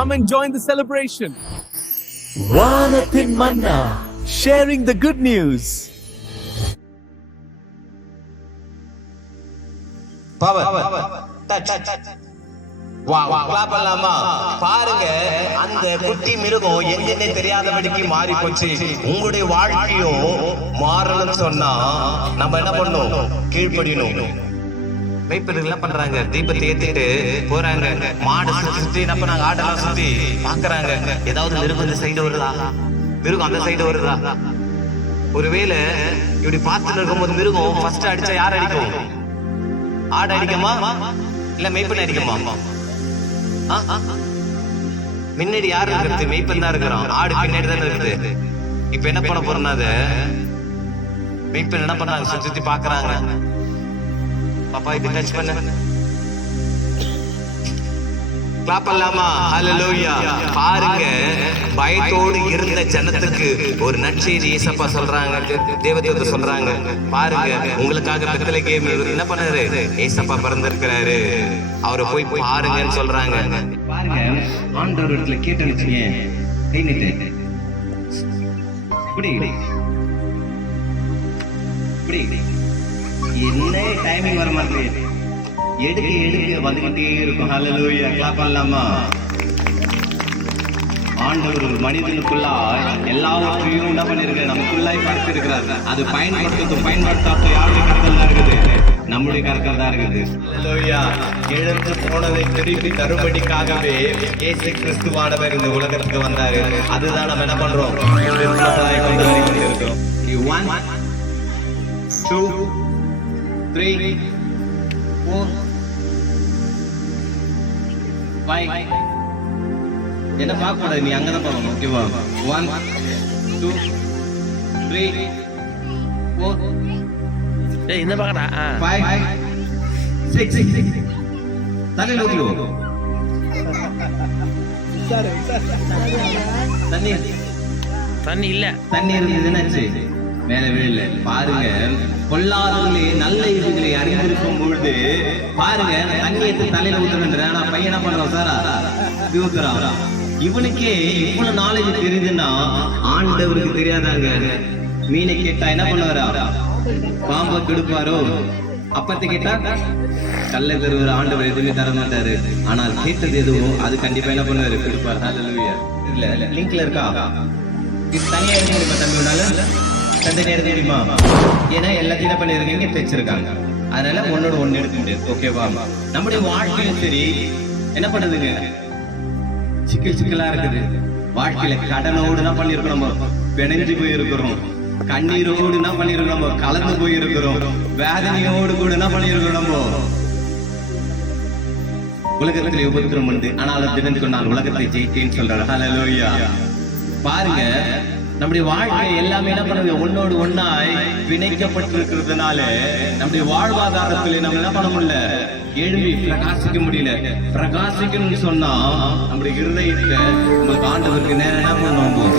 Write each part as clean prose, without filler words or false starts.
Come and join the celebration. Vanathin Manna, sharing the good news. Power. Touch. Wow. Clap allama. பாருங்க அந்த குட்டி மிருகம் எங்கன்னே தெரியாதபடிக்கு மாறி போச்சு. உங்களுடைய வாழ்க்கையும் மாறணும்னு சொன்னா நம்ம என்ன பண்ணணும்? கீழ்ப்படியணும். வைப்பர்கள் என்ன பண்றாங்க? தீபத்தை ஏத்திட்டு போறாங்க. மாடு சுத்தி என்ன பண்ணாங்க? ஆடெல்லாம் சுத்தி பாக்குறாங்க. ஏதாவது மிருகம் இந்த சைடு வருதா? மிருகம் அந்த சைடு வருதா? ஒருவேளை இப்படி பார்த்துட்டு இருக்கும்போது மிருகம் ஃபர்ஸ்ட் அடிச்சா யார் அடிக்கும்? ஆடு அடிக்குமா இல்ல மெய்ப்பன் அடிக்குமா? முன்னாடி யாரு இருக்கிறது? மெய்ப்பன் தான் இருக்கிறான். ஆடு பின்னாடி தானே இருக்குது. இப்ப என்ன பண்ண போறோம்னா அத மெய்ப்பன் என்ன பண்றாங்க? சுத்தி பாக்குறாங்க. பாப்பா இது டச் பண்ண. கிளாப் பண்ணலாமா? ஹல்லேலூயா. பாருங்க பயத்தோடு இருந்த ஜனத்துக்கு ஒரு நற்செய்தி இயேசப்பா சொல்றாங்க. தேவதூதர் சொல்றாங்க, பாருங்க உங்களுக்காக பெத்லகேம் என்ன பண்ணாரு? இயேசப்பா பிறந்திருக்கிறாரு, அவரை போய் பாருங்கன்னு சொல்றாங்க. பாருங்க ஆண்டவர் இடத்துல கேட்டு அனுப்பிச்சீங்க. கை நீட்டு. இப்படி என்ன டைமிங் வர மாட்டேங்குது. எடுக்க வந்துகிட்டே இருக்கும். ஹல்லேலூயா. கிளாப் பண்ணலாமா? ஆண்டவர் ஒரு மனிதனுக்குள்ளாய் எல்லாவற்றையும் என்ன பண்ணிருக்க நமக்குள்ளாய் படைத்திருக்கிறார். அது பயன்படுத்தாத யாருடைய கருத்தில் தான் இருக்குது? நம்முடைய கருத்தில் தான் இருக்குது. ஹல்லேலூயா. இழந்து போனதை திருப்பி தரும்படிக்காகவே இயேசு கிறிஸ்துவானவர் இந்த உலகத்துக்கு வந்தாரு. அதுதான் நம்ம என்ன பண்றோம்? கொண்டு வருகிறோம். 1 2 3 4 5. என்ன பார்க்க கூடாது, நீ அங்கதான் பார்க்கணும். ஓகேவா? 1 2 3 4 என்ன பார்க்கடா? 5 6 தலையில ஊத்திடுவோம். தண்ணி இல்ல. தண்ணி இருந்ததுன்னாச்சு மேல விழல. பாருங்க பொல்லாதவர்களே நல்ல இதுகளை அறிந்திருக்கும் பொழுது பாருங்க தண்ணி எடுத்து தலையில ஊத்துறேன். ஆனா பையன் என்ன பண்றான்? சாரா ஊத்துறான். இவனுக்கே இவ்வளவு நாலேஜ் தெரியுதுன்னா ஆண்டவருக்கு தெரியாதாங்க? மீனை கேட்டா என்ன பண்ணுவாரா? பாம்பை கெடுப்பாரோ? அப்பத்தை கேட்டா கல்ல தருவார். ஆண்டவர் எதுவுமே தர மாட்டாரு. ஆனால் கேட்டது எதுவும் அது கண்டிப்பா என்ன பண்ணுவாரு? கெடுப்பார். ஹல்லேலூயா. இல்ல லிங்க்ல இருக்கா? இது தனியா எடுக்க முடியுமா? தம்பியோட தந்தனி எடுக்க முடியுமா? ஏன்னா எல்லாத்தையும் என்ன பண்ணிருக்கீங்க? தைச்சிருக்காங்க. அதனால ஒன்னோட ஒண்ணு எடுக்க முடியாது. ஓகேவா? நம்முடைய வாழ்க்கையும் சரி என்ன பண்ணுதுங்க? சிக்கலா இருக்குது. வாழ்க்கையில கடனோடு என்ன பண்ணிருக்கோம்? நம்ம பிணைஞ்சு போயிருக்கிறோம். கண்ணீரோடு என்ன பண்ணிருக்கோம்? நம்ம கலந்து போயிருக்கிறோம். வேதனையோடு கூட என்ன பண்ணிருக்கோம்? நம்ம உலகத்திலே உபத்திரம் உண்டு, ஆனால் தினந்து கொண்டால் உலகத்தை ஜெயித்தேன்னு சொல்றாரு. ஹல்லேலூயா. பாருங்க நம்முடைய வாழ்க்கை எல்லாமே என்ன பண்ணுது? ஒன்னோடு ஒன்னாய் பிணைக்கப்பட்டிருக்கிறதுனால நம்முடைய வாழ்வாதாரத்தில் நம்ம என்ன பண்ண முடியல? எழுப்பி பிரகாசிக்க முடியல. பிரகாசிக்கணும்னு சொன்னா நம்முடைய இருதயத்தை உங்களுக்கு ஆண்டவருக்கு நேரம் என்ன பண்ணணும்?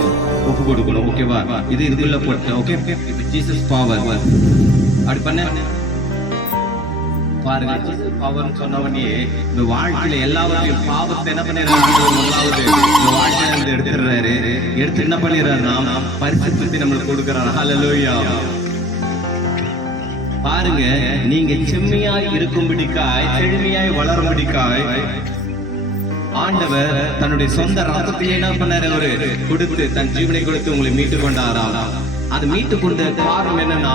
ஒப்பு கொடுக்கணும். ஓகேவா? இதுக்குள்ள போட்டு ஓகே ஜீசஸ் பவர் அப்படி பண்ண பாருங்க. ஜீசஸ் பவர் சொன்னவனே இந்த வாழ்க்கையில எல்லாவற்றையும் பாவத்தை என்ன பண்ணிடுறாரு? முதலாவது இந்த வாழ்க்கையில எடுத்துடுறாரு. எடுத்து என்ன பண்ணிடுறாருன்னா பரிசுத்தத்தை நம்மளுக்கு கொடுக்கிறாரு. ஹல்லேலூயா. பாருங்க நீங்க செம்மையாய் இருக்கும்படிக்காய் செழுமையாய் வளரும்படிக்காய் ஆண்டவர் தன்னுடைய சொந்த ரத்தத்தையே என்ன பண்ணாரு? அவரு கொடுத்து தன் ஜீவனை கொடுத்து உங்களை மீட்டு கொண்டாராம். அது மீட்டு கொண்ட காரணம் என்னன்னா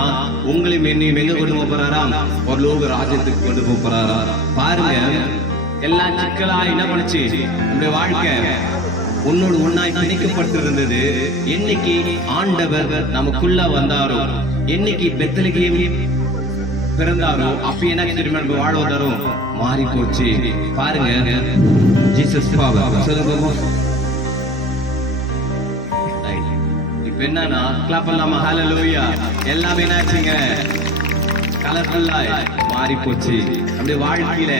உங்களையும் என்னையும் எங்க கொண்டு போறாராம்? ஒரு லோக ராஜ்யத்துக்கு கொண்டு போறாரா. பாருங்க எல்லா சிக்கலா என்ன பண்ணுச்சு? நம்முடைய வாழ்க்கை உன்னோடு ஒன்னாய் பிணைக்கப்பட்டு இருந்தது. என்னைக்கு ஆண்டவர் நமக்குள்ள வந்தாரோ, என்னைக்கு பெத்லகேம் பிறந்தாரோ அப்ப என்ன தெரியுமா? நம்ம வாழ்வதாரோ மாறி போச்சு. பாருங்க ஜீசஸ் பவர் சொல்லுங்க. இப்ப என்னன்னா கிளாப் பண்ணலாமா? ஹல்லேலூயா. எல்லாமே என்னாச்சுங்க? கலர்ஃபுல்லாய் மாறி போச்சு. நம்முடைய வாழ்க்கையில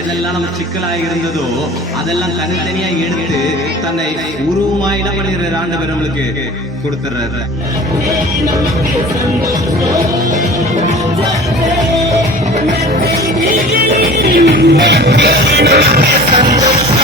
எதெல்லாம் நம்ம சிக்கலாய் இருந்ததோ அதெல்லாம் தனித்தனியா எடுத்து தன்னை உருவமாய் என்ன பண்ணிடுற ஆண்டவர் நம்மளுக்கு கொடுத்துறாரு. சந்தோஷம்